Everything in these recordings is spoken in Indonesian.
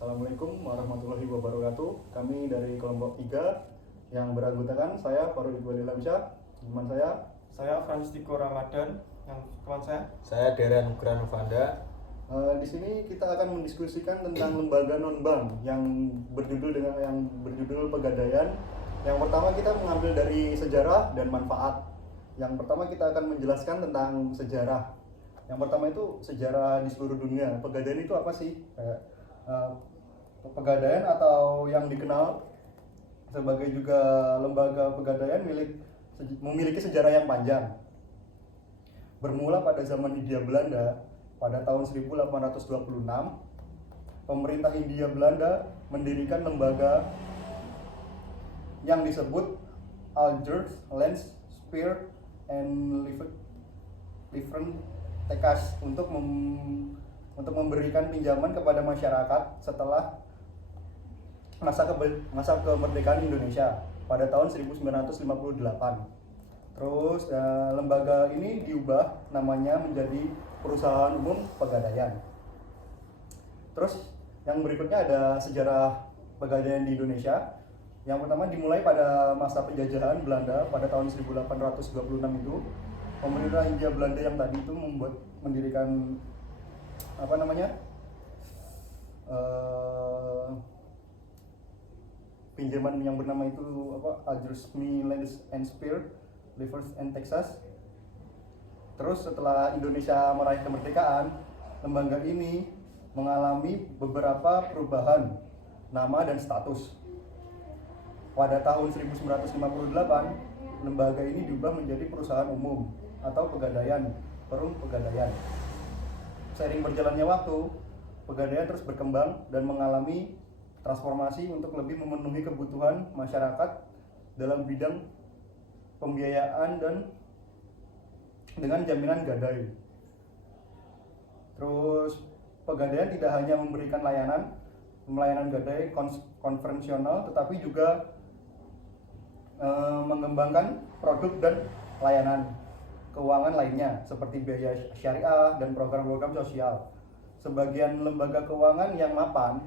Assalamualaikum warahmatullahi wabarakatuh. Kami dari kelompok 3 yang beranggotakan saya Farul Iqbal Ilamsyah, teman Saya Francisco Ramadan, yang teman saya. Saya Dera Nugra Novanda. Di sini kita akan mendiskusikan tentang lembaga non-bank yang berjudul Pegadaian. Yang pertama kita mengambil dari sejarah dan manfaat. Yang pertama kita akan menjelaskan tentang sejarah. Yang pertama itu sejarah di seluruh dunia. Pegadaian itu apa sih? Pegadaian atau yang dikenal sebagai juga lembaga pegadaian memiliki sejarah yang panjang. Bermula pada zaman Hindia Belanda pada tahun 1826, pemerintah Hindia Belanda mendirikan lembaga yang disebut Algiers Land Spear and Liefrentekas untuk memberikan pinjaman kepada masyarakat setelah masa kemerdekaan Indonesia pada tahun 1958. Terus lembaga ini diubah namanya menjadi Perusahaan Umum Pegadaian. Terus yang berikutnya ada sejarah pegadaian di Indonesia. Yang pertama dimulai pada masa penjajahan Belanda pada tahun 1826 itu. Pemerintah Hindia Belanda yang tadi itu mendirikan pinjaman yang bernama itu Algiers Land and Spear, Liefers and Texas. Terus setelah Indonesia meraih kemerdekaan, lembaga ini mengalami beberapa perubahan nama dan status. Pada tahun 1958, lembaga ini diubah menjadi perusahaan umum atau pegadaian, Perum Pegadaian. Seiring berjalannya waktu, pegadaian terus berkembang dan mengalami transformasi untuk lebih memenuhi kebutuhan masyarakat dalam bidang pembiayaan dan dengan jaminan gadai. Terus pegadaian tidak hanya memberikan layanan gadai konvensional, tetapi juga mengembangkan produk dan layanan keuangan lainnya seperti biaya syariah dan program-program sosial. Sebagian lembaga keuangan yang mapan,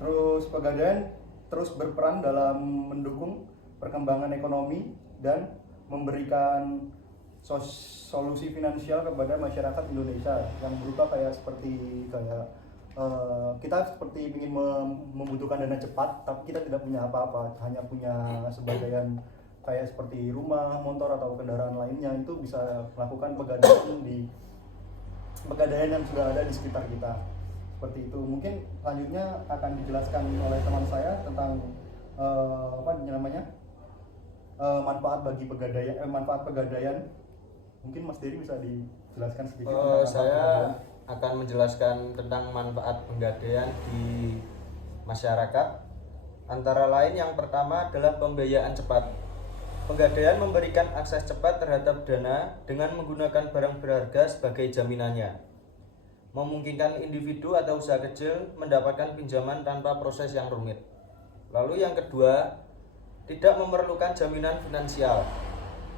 terus pegadaian terus berperan dalam mendukung perkembangan ekonomi dan memberikan solusi finansial kepada masyarakat Indonesia yang berupa kita seperti ingin membutuhkan dana cepat, tapi kita tidak punya apa-apa, hanya punya sebagian kayak seperti rumah, motor atau kendaraan lainnya, itu bisa melakukan pegadaian yang sudah ada di sekitar kita. Seperti itu. Mungkin selanjutnya akan dijelaskan oleh teman saya tentang manfaat pegadaian. Mungkin Mas Dery bisa dijelaskan sedikit. Saya akan menjelaskan tentang manfaat pegadaian di masyarakat. Antara lain yang pertama adalah pembiayaan cepat. Pegadaian memberikan akses cepat terhadap dana dengan menggunakan barang berharga sebagai jaminannya, memungkinkan individu atau usaha kecil mendapatkan pinjaman tanpa proses yang rumit. Lalu yang kedua, tidak memerlukan jaminan finansial.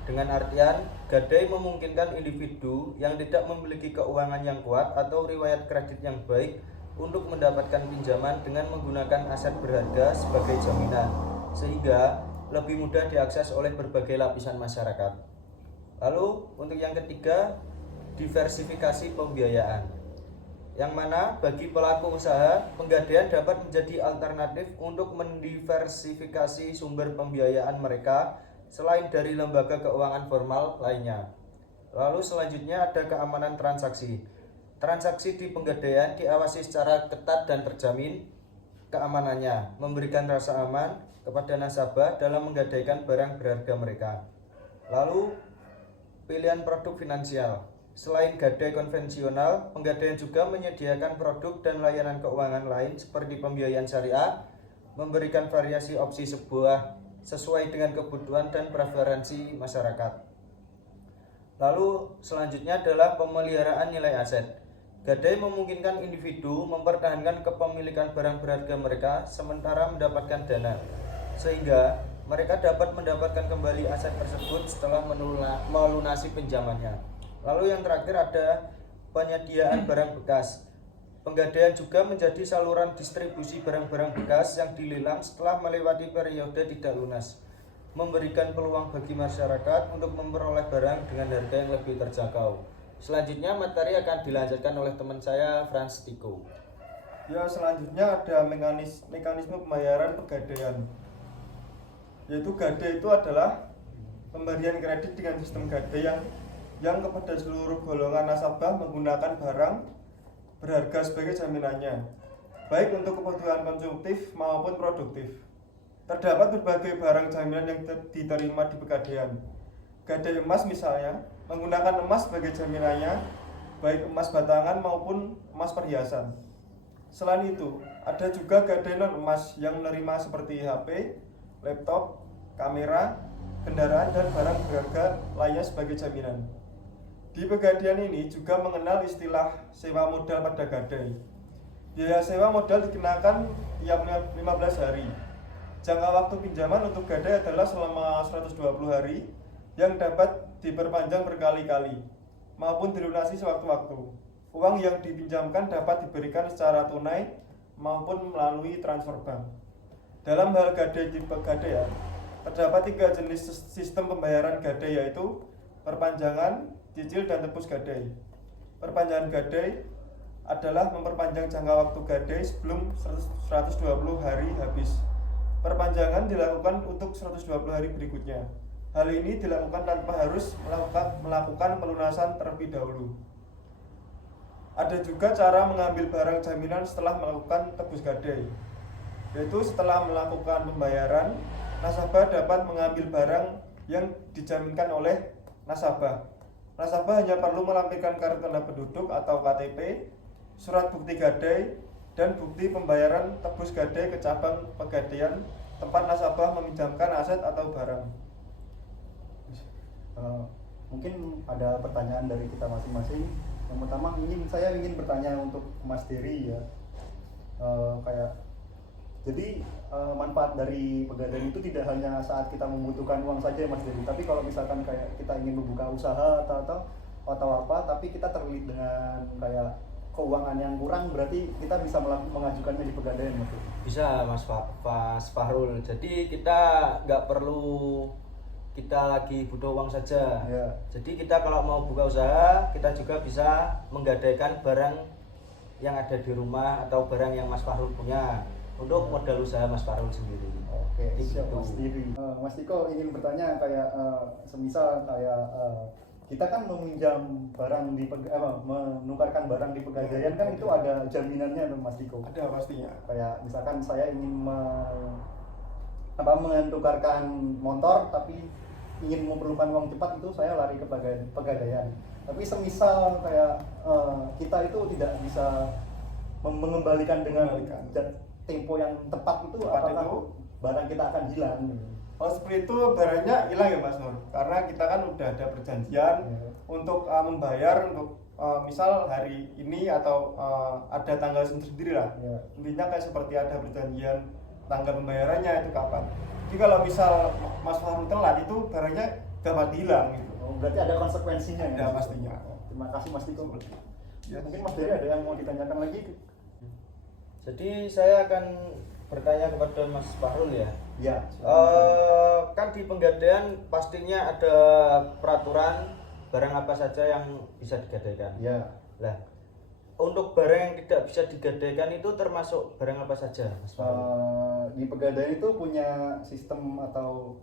Dengan artian, gadai memungkinkan individu yang tidak memiliki keuangan yang kuat atau riwayat kredit yang baik untuk mendapatkan pinjaman dengan menggunakan aset berharga sebagai jaminan, sehingga lebih mudah diakses oleh berbagai lapisan masyarakat. Lalu untuk yang ketiga, diversifikasi pembiayaan, yang mana bagi pelaku usaha, pegadaian dapat menjadi alternatif untuk mendiversifikasi sumber pembiayaan mereka selain dari lembaga keuangan formal lainnya. Lalu selanjutnya ada keamanan transaksi. Transaksi di pegadaian diawasi secara ketat dan terjamin keamanannya, memberikan rasa aman kepada nasabah dalam menggadaikan barang berharga mereka. Lalu pilihan produk finansial. Selain gadai konvensional, pegadaian juga menyediakan produk dan layanan keuangan lain seperti pembiayaan syariah, memberikan variasi opsi sesuai dengan kebutuhan dan preferensi masyarakat. Lalu selanjutnya adalah pemeliharaan nilai aset. Gadai memungkinkan individu mempertahankan kepemilikan barang berharga mereka sementara mendapatkan dana, sehingga mereka dapat mendapatkan kembali aset tersebut setelah melunasi pinjamannya. Lalu yang terakhir ada penyediaan barang bekas. Penggadaian juga menjadi saluran distribusi barang-barang bekas yang dilelang setelah melewati periode tidak lunas, memberikan peluang bagi masyarakat untuk memperoleh barang dengan harga yang lebih terjangkau. Selanjutnya materi akan dilanjutkan oleh teman saya Frans Tiko. Ya, selanjutnya ada mekanisme pembayaran pegadaian. Yaitu gadai itu adalah pemberian kredit dengan sistem gadai yang kepada seluruh golongan nasabah menggunakan barang berharga sebagai jaminannya, baik untuk kebutuhan konsumtif maupun produktif. Terdapat berbagai barang jaminan yang diterima di pegadaian. Gadai emas misalnya, menggunakan emas sebagai jaminannya, baik emas batangan maupun emas perhiasan. Selain itu, ada juga gadai non emas yang menerima seperti HP, laptop, kamera, kendaraan, dan barang berharga lainnya sebagai jaminan. Di pegadaian ini juga mengenal istilah sewa modal pada gadai. Biaya sewa modal dikenakan tiap 15 hari. Jangka waktu pinjaman untuk gadai adalah selama 120 hari yang dapat diperpanjang berkali-kali maupun dilunasi sewaktu-waktu. Uang yang dipinjamkan dapat diberikan secara tunai maupun melalui transfer bank. Dalam hal gadai di pegadaian, terdapat 3 jenis sistem pembayaran gadai, yaitu perpanjangan, cicil, dan tebus gadai. Perpanjangan gadai adalah memperpanjang jangka waktu gadai sebelum 120 hari habis. Perpanjangan dilakukan untuk 120 hari berikutnya. Hal ini dilakukan tanpa harus melakukan pelunasan terlebih dahulu. Ada juga cara mengambil barang jaminan setelah melakukan tebus gadai, yaitu setelah melakukan pembayaran, nasabah dapat mengambil barang yang dijaminkan oleh nasabah. Nasabah hanya perlu melampirkan kartu tanda penduduk atau KTP, surat bukti gadai, dan bukti pembayaran tebus gadai ke cabang pegadaian tempat nasabah meminjamkan aset atau barang. Mungkin ada pertanyaan dari kita masing-masing. Yang pertama saya ingin bertanya untuk Mas Dery ya. Jadi manfaat dari pegadaian itu tidak hanya saat kita membutuhkan uang saja, Mas Dery. Tapi kalau misalkan kayak kita ingin membuka usaha atau apa, tapi kita terlilit dengan kayak keuangan yang kurang, berarti kita bisa mengajukannya di pegadaian, Mas Dery. Bisa, Mas Fahrul. Jadi kita nggak perlu kita lagi butuh uang saja. Ya. Jadi kita kalau mau buka usaha, kita juga bisa menggadaikan barang yang ada di rumah atau barang yang Mas Fahrul punya untuk modal usaha Mas Fahrul sendiri. Oke, siap Gitu. Mas Dery. Mas Tiko ingin bertanya kayak semisal kayak kita kan meminjam barang menukarkan barang di pegadaian kan itu ada jaminannya tuh, Mas Tiko. Ada pastinya. Kayak misalkan saya ingin menukarkan motor tapi ingin memerlukan uang cepat, itu saya lari ke pegadaian. Tapi semisal kayak kita itu tidak bisa mengembalikan dengan tempo yang tepat itu, apakah itu barang kita akan hilang? Oh, seperti itu barangnya hilang ya Mas Nur, karena kita kan udah ada perjanjian untuk membayar untuk misal hari ini atau ada tanggal sendiri lah. Intinya kayak seperti ada perjanjian tanggal pembayarannya itu kapan. Jadi kalau misal Mas Fahrul telat itu barangnya dapat hilang gitu. Oh, berarti ada konsekuensinya ya? Ada pastinya. Terima kasih Mas Tiko. Ya, Mungkin Mas Dery ada yang mau ditanyakan lagi? Jadi saya akan bertanya kepada Mas Fahrul ya. Ya. Kan di penggadaian pastinya ada peraturan barang apa saja yang bisa digadaikan. Ya. Lah, untuk barang yang tidak bisa digadaikan itu termasuk barang apa saja, Mas Fahrul? Di pegadaian itu punya sistem atau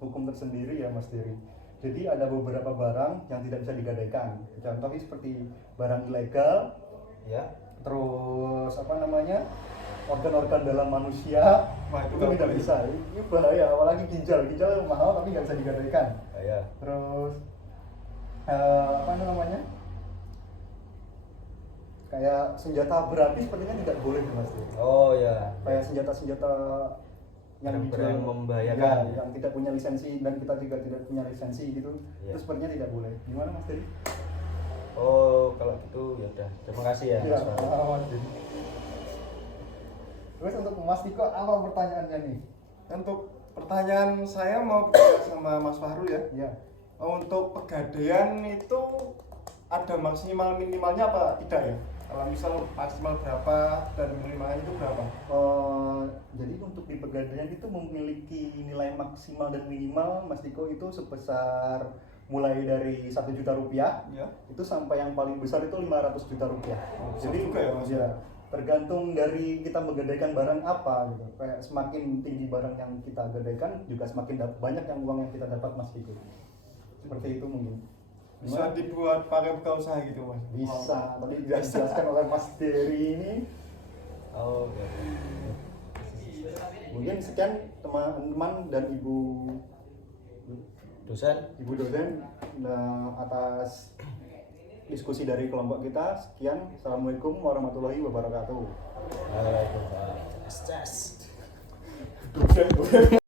hukum tersendiri ya, Mas Dery. Jadi ada beberapa barang yang tidak bisa digadaikan. Contohnya seperti barang ilegal, Ya. terus organ-organ dalam manusia. Wah, itu tidak bisa. Ini bahaya, apalagi ginjal mahal tapi nggak bisa digadaikan. Ya. Terus kayak senjata berapi sepertinya tidak boleh, Mas Dery. Oh ya. Kayak senjata yang Barang-barang dijual, membahayakan ya, yang tidak punya lisensi dan kita juga tidak punya lisensi gitu, Ya. itu sepertinya tidak boleh. Gimana Mas Dery? Oh, kalau gitu ya udah. Terima kasih ya, Ya, Mas Fahrul. Mas Dery. Terus untuk Mas Tiko apa pertanyaannya nih? Untuk pertanyaan saya mau bertanya sama Mas Fahrul ya. Ya. Untuk pegadaian itu ada maksimal minimalnya apa tidak ya? Kalau misal maksimal berapa dan minimalnya itu berapa? Jadi untuk di Pegadaian itu memiliki nilai maksimal dan minimal Mas Diko itu sebesar mulai dari 1 juta rupiah Ya. itu sampai yang paling besar itu 500 juta rupiah. Besar Jadi juga ya, Mas? ya, tergantung dari kita menggadaikan barang apa gitu. Kayak semakin tinggi barang yang kita gadaikan juga semakin banyak yang uang yang kita dapat Mas Diko. Seperti itu mungkin. Bisa dibuat pakai buka usaha gitu, Mas? Bisa, tadi dijelaskan oleh Mas Dery ini. Oh, oke. Mungkin sekian teman-teman dan ibu Dosen. dosen atas diskusi dari kelompok kita. Sekian, assalamualaikum warahmatullahi wabarakatuh. Waalaikumsalam. Yes. Dosen.